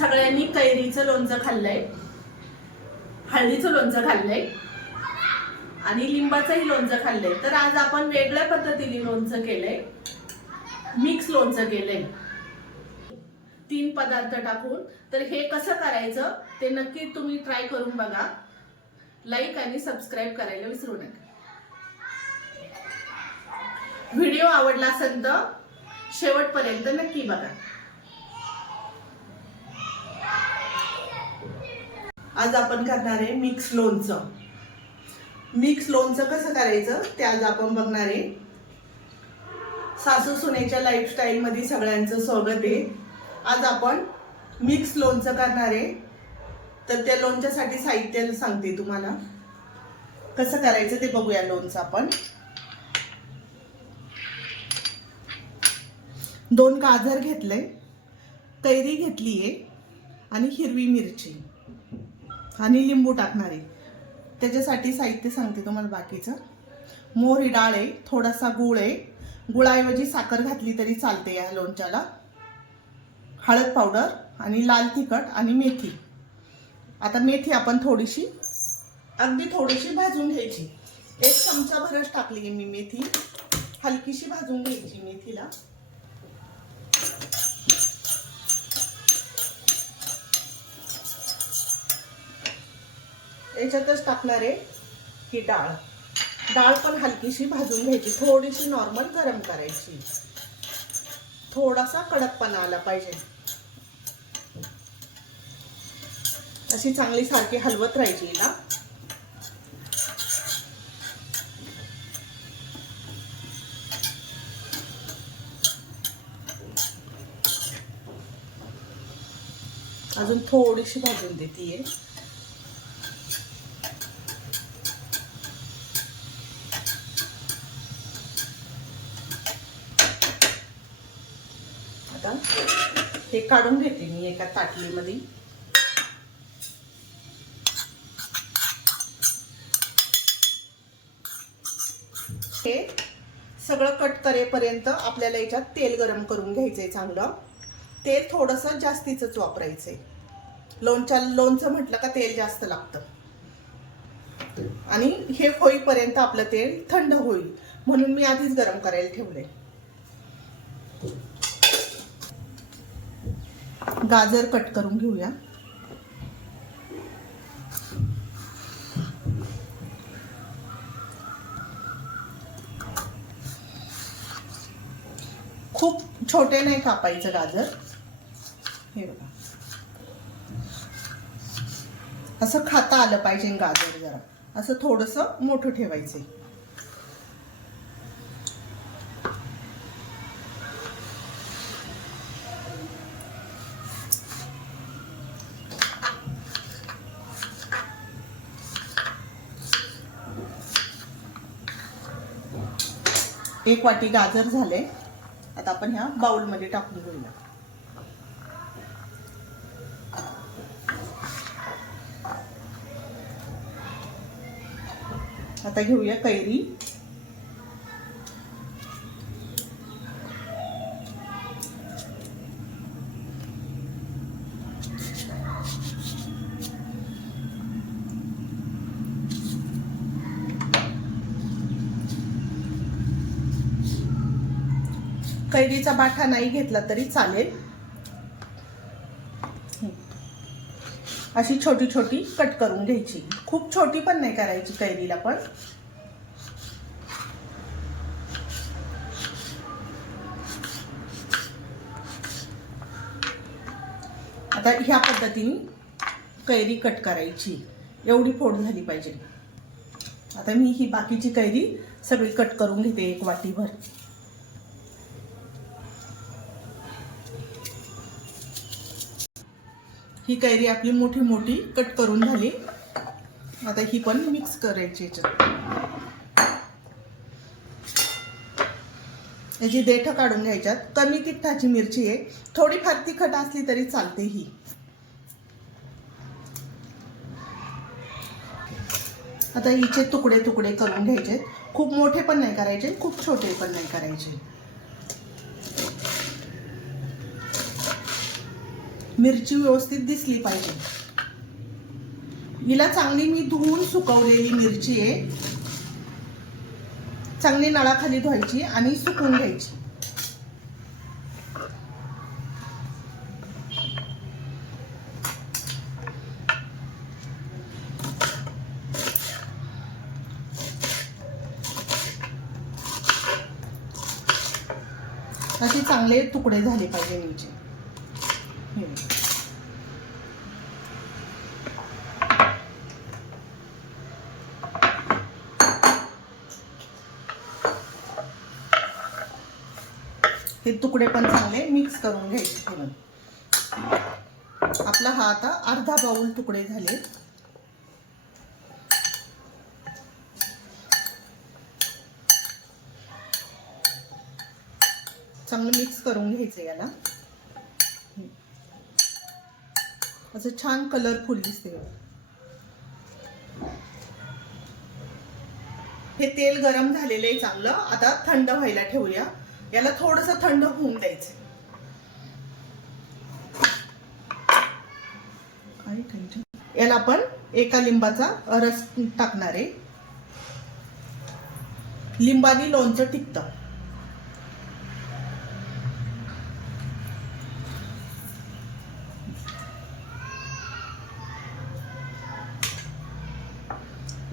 सगळ्यांनी कैरीचं लोणचं खाल्लंय, हळदीचं लोणचं खाल्लंय आणि लिंबाचंही लोणचं खाल्लंय. तर आज आपण वेगळ्या पद्धतीने लोणचं केलंय, मिक्स लोणचं केलंय 3 पदार्थ टाकून. तर हे कसं करायचं ते नक्की तुम्ही ट्राय करून बघा. लाईक आणि सबस्क्राईब करायला विसरू नका. व्हिडिओ आवडला असेल तर शेवटपर्यंत नक्की बघा. आज आपण करणार आहे मिक्स लोणचं. मिक्स लोणचं कसं करायचं ते आज आपण बघणार आहे. सासू सुनेच्या लाईफस्टाईल मध्ये सगळ्यांचं स्वागत आहे. आज आपण मिक्स लोणचं करणार आहे. तर त्या लोणच्यासाठी साहित्य सांगते तुम्हाला कसं करायचं ते बघूया. लोणचं आपण 2 गाजर घेतले, कैरी घेतलीये आणि हिरवी मिरची आणि लिंबू टाकणार आहे. त्याच्यासाठी साहित्य सांगते तुम्हाला बाकीचं. मोहरी डाळ आहे, थोडासा गूळ आहे, गुळाऐवजी साखर घातली तरी चालते या लोणच्याला, हळद पावडर आणि लाल तिखट आणि मेथी. आता मेथी आपण थोडीशी, अगदी थोडीशी भाजून घ्यायची. 1 चमचा भरच टाकली आहे मी मेथी. हलकीशी भाजून घ्यायची मेथीला. याच्यातच टाकणार आहे ही डाळ. डाळ पण हलकीशी भाजून घ्यायची, थोडीशी नॉर्मल गरम करायची. थोडासा कडकपणा आला पाहिजे. अशी चांगली सारखी हलवत राहायची हिला. अजून थोडीशी भाजून देतीये. आता हे काढून घेते मी एका ताटलीमध्ये. हे सगळं कट करेपर्यंत आपल्याला याच्यात तेल गरम करून घ्यायचंय. चांगलं तेल थोडंसं जास्तीच वापरायचंय. लोणचं म्हटलं का तेल जास्त लागतं. आणि हे होईपर्यंत आपलं तेल थंड होईल म्हणून मी आधीच गरम करायला ठेवले. गाजर कट करून घेऊया. खूप छोटे नाही कापायचं गाजर. हे बघा, असं खाता आलं पाहिजे गाजर. जरा असं थोडंसं मोठं ठेवायचं. एक वाटी गाजर झाले. आता आपण ह्या बाउल मध्ये टाकून घेऊया. आता घेऊया कैरी. कैरीचा बाठा नाही घेतला तरी चालेल. अशी छोटी छोटी कट करून घ्यायची. खूप छोटी पण नाही करायची कैरीला पण. आता ह्या पद्धतीने कैरी कट करायची. एवढी फोड झाली पाहिजे. आता मी ही बाकीची कैरी सगळी कट करून घेते 1 वाटीभर. ही कैरी आपली मोठी मोठी कट करून झाली. आता ही पण मिक्स करायची याच्यात. याची देठं काढून घ्यायच्यात. कमी तिखटाची मिरची आहे, थोडीफार तिखट असली तरी चालते ही. आता हिचे तुकडे तुकडे करून घ्यायचे. खूप मोठे पण नाही करायचे, खूप छोटे पण नाही करायचे. मिरची व्यवस्थित दिसली पाहिजे. हिला चांगली मी धुवून सुकवलेली मिरची आहे. चांगली नळाखाली धुवायची आणि सुकवून घ्यायची. असे चांगले तुकडे झाले पाहिजे मिरची. हे तुकडे पण चांगले मिक्स करून घ्यायचे. म्हणून आपला हा आता अर्धा बाउल तुकडे झाले. चांगलं मिक्स करून घ्यायचं याला. असं छान कलरफुल दिसते. हे तेल गरम झालेलं आहे चांगलं. आता थंड व्हायला ठेवूया. याला थोडंसं थंड होऊन द्यायचं. याला आपण एका लिंबाचा रस टाकणार आहे. लिंबानी लोणचं टिकतं.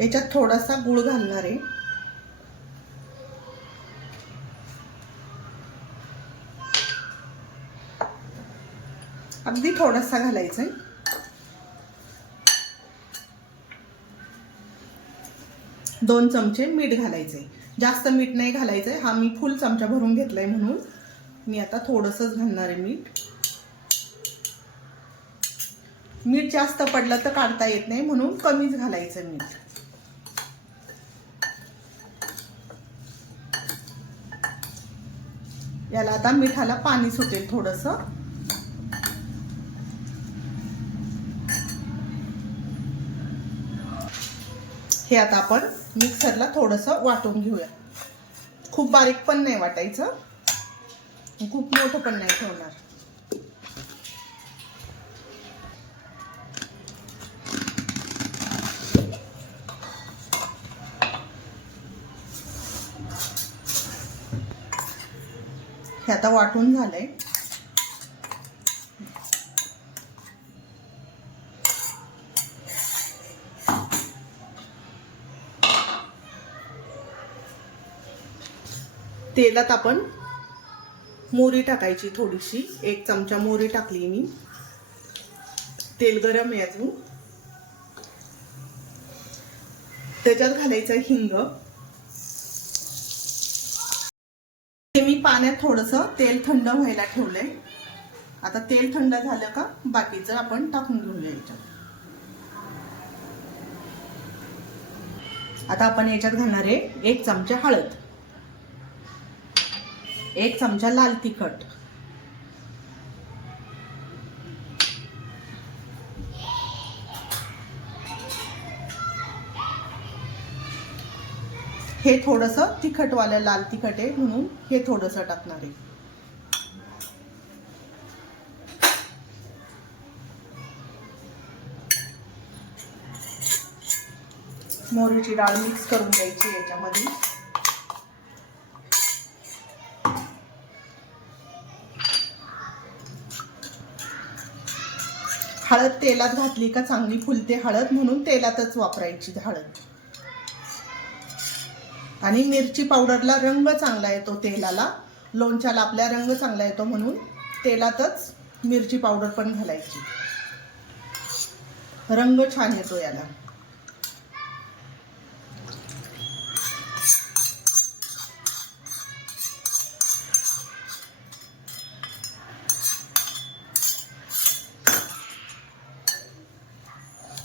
याच्यात थोडासा गूळ घालणार आहे. अगदी थोडासा घालायचा आहे. दोन चमचे मीठ घालायचे. जास्त मीठ नाही घालायचंय. हा मी फुल चमचा भरून घेतलाय म्हणून मी आता थोडंसंच घालणार आहे मीठ. मीठ जास्त पडलं तर काढता येत नाही म्हणून कमीच घालायचं मीठ. याला आता मिठाला पाणी सुटेल थोडंसं. हे आता आपण मिक्सरला थोडंसं वाटून घेऊया. खूप बारीक पण नाही वाटायचं, खूप मोठं पण नाही ठेवणार. हे आता वाटून झालंय. तेलात आपण मोहरी टाकायची थोडीशी. 1 चमचा मोहरी टाकली मी. तेल गरम आहे अजून. त्याच्यात घालायचं हिंग. हे मी पाण्यात थोडंसं तेल थंड व्हायला ठेवलंय. आता तेल थंड झालं का बाकीचं आपण टाकून घेऊया याच्यात. आता आपण याच्यात घालणार आहे 1 चमचा हळद, 1 चमचा लाल तिखट, हे थोडंसं तिखटवालं लाल तिखट आहे म्हणून हे थोडंसं टाकणार आहे. मोहरीची डाळ मिक्स करून द्यायची याच्यामध्ये. हळद तेलात घातली का चांगली फुलते हळद, म्हणून तेलातच वापरायची हळद. आणि मिरची पावडरला रंग चांगला येतो तेलाला. लोणच्याला आपल्या रंग चांगला येतो म्हणून तेलातच मिरची पावडर पण घालायची. रंग छान येतो याला.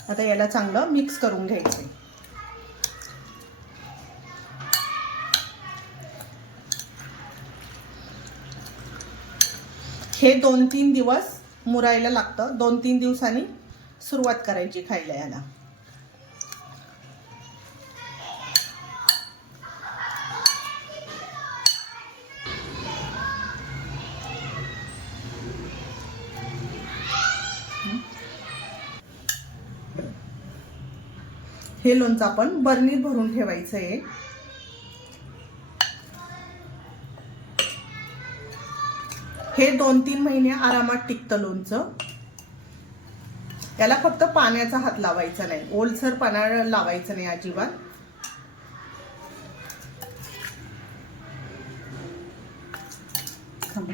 आता याला चांगलं मिक्स करून घ्यायचं. हे 2-3 दिवस मुरायला लागतं. 2-3 दिवसांनी सुरुवात करायची खायला याला. हे लोणचं आपण बरणीत भरून ठेवायचं आहे. हे 2-3 महिने आरामात टिकतं लोणचं. याला फक्त पाण्याचा हात लावायचा नाही, ओलसर पाना लावायचं नाही अजिबात. थांबा.